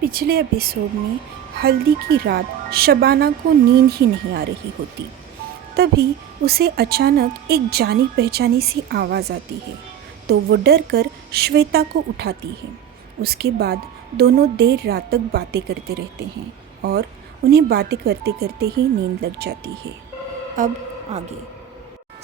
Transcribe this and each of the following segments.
पिछले एपिसोड में हल्दी की रात शबाना को नींद ही नहीं आ रही होती। तभी उसे अचानक एक जानी पहचानी सी आवाज़ आती है, तो वो डर कर श्वेता को उठाती है। उसके बाद दोनों देर रात तक बातें करते रहते हैं और उन्हें बातें करते करते ही नींद लग जाती है। अब आगे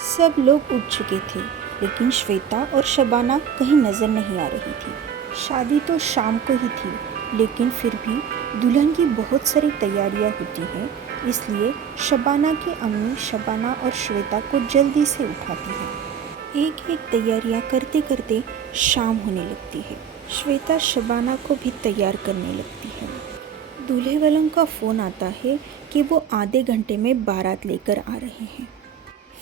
सब लोग उठ चुके थे, लेकिन श्वेता और शबाना कहीं नज़र नहीं आ रही थी। शादी तो शाम को ही थी, लेकिन फिर भी दुल्हन की बहुत सारी तैयारियां होती हैं, इसलिए शबाना की अम्मी शबाना और श्वेता को जल्दी से उठाती है। एक एक तैयारियां करते करते शाम होने लगती है। श्वेता शबाना को भी तैयार करने लगती है। दूल्हे वालों का फ़ोन आता है कि वो आधे घंटे में बारात लेकर आ रहे हैं।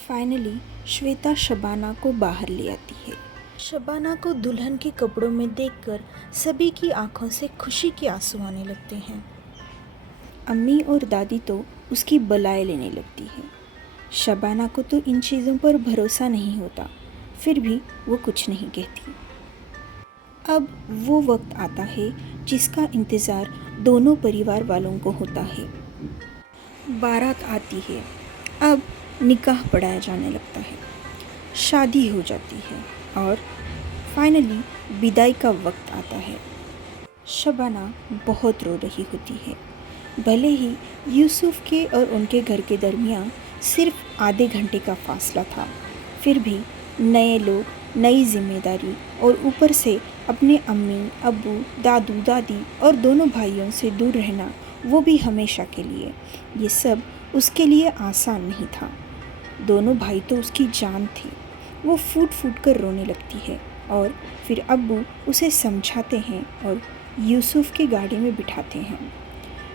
फाइनली श्वेता शबाना को बाहर ले आती है। शबाना को दुल्हन के कपड़ों में देखकर सभी की आंखों से खुशी के आंसू आने लगते हैं। अम्मी और दादी तो उसकी बलाएं लेने लगती है। शबाना को तो इन चीज़ों पर भरोसा नहीं होता, फिर भी वो कुछ नहीं कहती। अब वो वक्त आता है जिसका इंतज़ार दोनों परिवार वालों को होता है। बारात आती है। अब निकाह पढ़ाया जाने लगता है। शादी हो जाती है और फाइनली विदाई का वक्त आता है। शबाना बहुत रो रही होती है। भले ही यूसुफ के और उनके घर के दरमियान सिर्फ आधे घंटे का फासला था, फिर भी नए लोग, नई जिम्मेदारी और ऊपर से अपने अम्मी, अब्बू, दादू, दादी और दोनों भाइयों से दूर रहना, वो भी हमेशा के लिए, ये सब उसके लिए आसान नहीं था। दोनों भाई तो उसकी जान थे। वो फूट फूट कर रोने लगती है और फिर अब्बू उसे समझाते हैं और यूसुफ की गाड़ी में बिठाते हैं।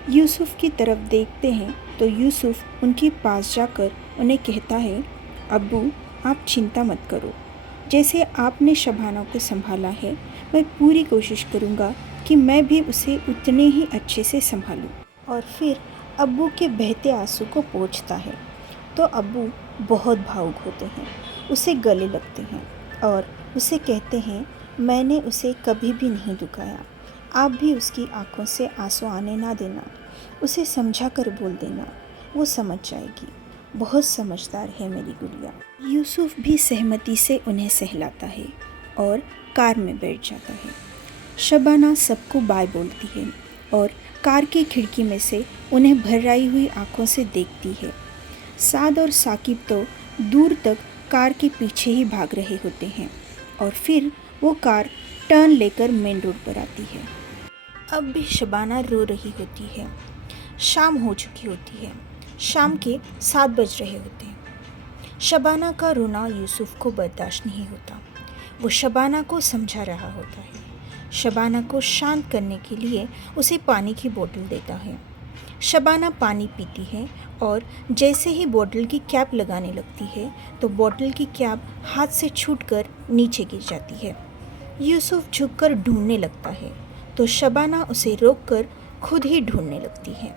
यूसुफ की तरफ देखते हैं तो यूसुफ उनके पास जाकर उन्हें कहता है, अब्बू आप चिंता मत करो, जैसे आपने शबाना को संभाला है, मैं पूरी कोशिश करूँगा कि मैं भी उसे उतने ही अच्छे से संभालूँ। और फिर अब्बू के बहते आंसू को पोंछता है तो अब्बू बहुत भावुक होते हैं, उसे गले लगते हैं और उसे कहते हैं, मैंने उसे कभी भी नहीं दुखाया, आप भी उसकी आंखों से आंसू आने ना देना, उसे समझा कर बोल देना, वो समझ जाएगी, बहुत समझदार है मेरी गुड़िया। यूसुफ भी सहमति से उन्हें सहलाता है और कार में बैठ जाता है। शबाना सबको बाय बोलती है और कार की खिड़की में से उन्हें भर्राई हुई आंखों से देखती है। साद और साकिब तो दूर तक कार के पीछे ही भाग रहे होते हैं और फिर वो कार टर्न लेकर मेन रोड पर आती है। अब भी शबाना रो रही होती है। शाम हो चुकी होती है। शाम के 7 बज रहे होते हैं। शबाना का रोना यूसुफ को बर्दाश्त नहीं होता। वो शबाना को समझा रहा होता है। शबाना को शांत करने के लिए उसे पानी की बोतल देता है। शबाना पानी पीती है और जैसे ही बोतल की कैप लगाने लगती है तो बोतल की कैप हाथ से छूटकर नीचे गिर जाती है। यूसुफ झुककर ढूंढने लगता है तो शबाना उसे रोककर खुद ही ढूंढने लगती है।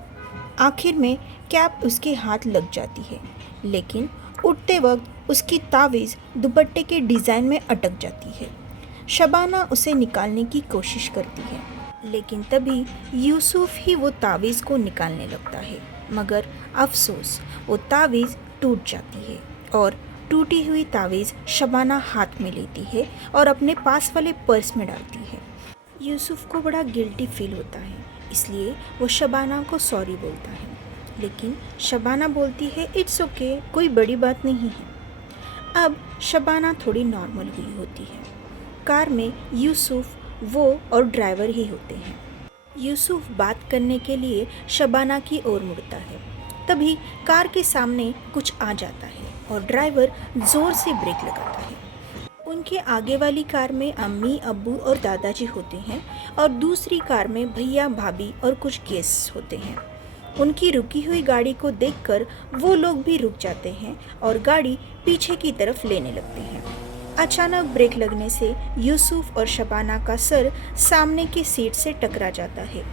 आखिर में कैप उसके हाथ लग जाती है, लेकिन उठते वक्त उसकी तावीज़ दुपट्टे के डिज़ाइन में अटक जाती है। शबाना उसे निकालने की कोशिश करती है, लेकिन तभी यूसुफ ही वो तावीज़ को निकालने लगता है, मगर अफसोस वो तावीज़ टूट जाती है और टूटी हुई तावीज़ शबाना हाथ में लेती है और अपने पास वाले पर्स में डालती है। यूसुफ को बड़ा गिल्टी फील होता है, इसलिए वो शबाना को सॉरी बोलता है, लेकिन शबाना बोलती है इट्स ओके, कोई बड़ी बात नहीं है। अब शबाना थोड़ी नॉर्मल हुई होती है। कार में यूसुफ, वो और ड्राइवर ही होते हैं। यूसुफ बात करने के लिए शबाना की ओर मुड़ता है। तभी कार के सामने कुछ आ जाता है और ड्राइवर ज़ोर से ब्रेक लगाता है। उनके आगे वाली कार में अम्मी, अब्बू और दादाजी होते हैं और दूसरी कार में भैया, भाभी और कुछ गेस्ट होते हैं। उनकी रुकी हुई गाड़ी को देखकर वो लोग भी रुक जाते हैं और गाड़ी पीछे की तरफ लेने लगते हैं। अचानक ब्रेक लगने से यूसुफ और शबाना का सर सामने की सीट से टकरा जाता है।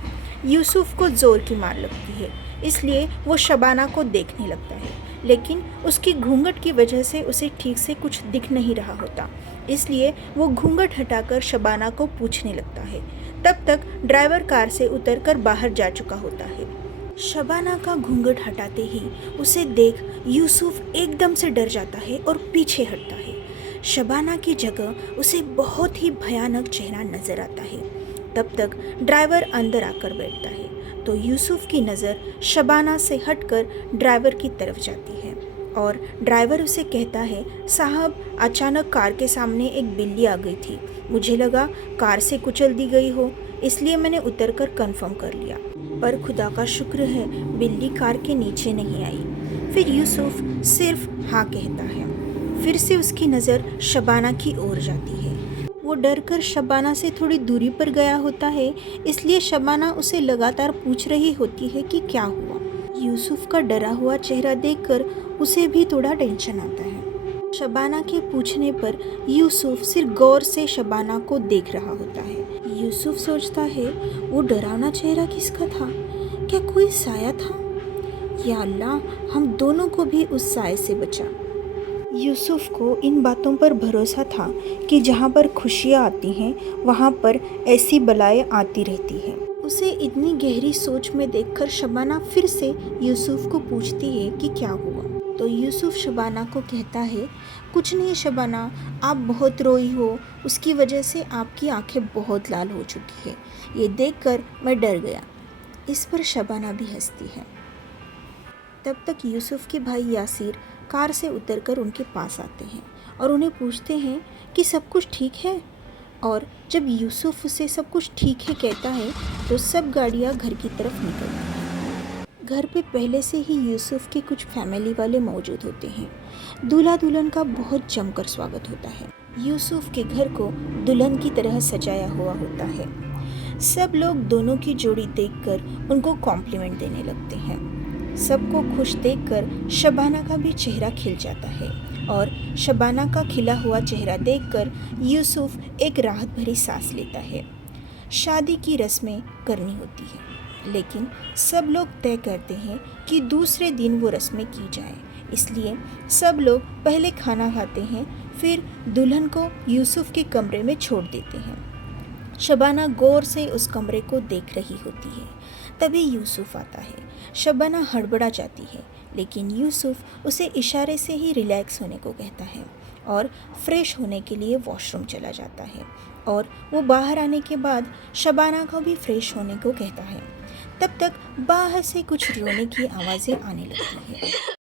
यूसुफ को ज़ोर की मार लगती है, इसलिए वो शबाना को देखने लगता है, लेकिन उसकी घूंघट की वजह से उसे ठीक से कुछ दिख नहीं रहा होता इसलिए वो घूंघट हटाकर शबाना को पूछने लगता है। तब तक ड्राइवर कार से उतरकर बाहर जा चुका होता है। शबाना का घूंघट हटाते ही उसे देख यूसुफ एकदम से डर जाता है और पीछे हटता है। शबाना की जगह उसे बहुत ही भयानक चेहरा नजर आता है। तब तक ड्राइवर अंदर आकर बैठता है तो यूसुफ की नज़र शबाना से हटकर ड्राइवर की तरफ जाती है और ड्राइवर उसे कहता है, साहब अचानक कार के सामने एक बिल्ली आ गई थी, मुझे लगा कार से कुचल दी गई हो, इसलिए मैंने उतरकर कंफर्म कर लिया, पर खुदा का शुक्र है बिल्ली कार के नीचे नहीं आई। फिर यूसुफ सिर्फ हाँ कहता है। फिर से उसकी नज़र शबाना की ओर जाती है। वो डरकर शबाना से थोड़ी दूरी पर गया होता है, इसलिए शबाना उसे लगातार पूछ रही होती है कि क्या हुआ। यूसुफ का डरा हुआ चेहरा देखकर उसे भी थोड़ा टेंशन आता है। शबाना के पूछने पर यूसुफ सिर्फ गौर से शबाना को देख रहा होता है। यूसुफ सोचता है, वो डरावना चेहरा किसका था? क्या कोई साया था? या अल्लाह, हम दोनों को भी उस साए से बचा। यूसुफ को इन बातों पर भरोसा था कि जहाँ पर खुशियाँ आती हैं वहाँ पर ऐसी बलाएं आती रहती हैं। उसे इतनी गहरी सोच में देखकर शबाना फिर से यूसुफ को पूछती है कि क्या हुआ। तो यूसुफ शबाना को कहता है, कुछ नहीं शबाना, आप बहुत रोई हो, उसकी वजह से आपकी आंखें बहुत लाल हो चुकी है, ये देखकर मैं डर गया। इस पर शबाना भी हंसती है। तब तक यूसुफ के भाई यासिर कार से उतरकर उनके पास आते हैं और उन्हें पूछते हैं कि सब कुछ ठीक है। और जब यूसुफ उसे सब कुछ ठीक है कहता है तो सब गाड़ियाँ घर की तरफ निकलती हैं। घर पे पहले से ही यूसुफ के कुछ फैमिली वाले मौजूद होते हैं। दूल्हा दुल्हन का बहुत जमकर स्वागत होता है। यूसुफ के घर को दुल्हन की तरह सजाया हुआ होता है। सब लोग दोनों की जोड़ी देखकर उनको कॉम्प्लीमेंट देने लगते हैं। सबको खुश देखकर शबाना का भी चेहरा खिल जाता है और शबाना का खिला हुआ चेहरा देखकर यूसुफ एक राहत भरी सांस लेता है। शादी की रस्में करनी होती है, लेकिन सब लोग तय करते हैं कि दूसरे दिन वो रस्में की जाए, इसलिए सब लोग पहले खाना खाते हैं, फिर दुल्हन को यूसुफ के कमरे में छोड़ देते हैं। शबाना गौर से उस कमरे को देख रही होती है। तभी यूसुफ आता है। शबाना हड़बड़ा जाती है, लेकिन यूसुफ उसे इशारे से ही रिलैक्स होने को कहता है और फ्रेश होने के लिए वॉशरूम चला जाता है। और वो बाहर आने के बाद शबाना को भी फ्रेश होने को कहता है। तब तक बाहर से कुछ रोने की आवाज़ें आने लगती है।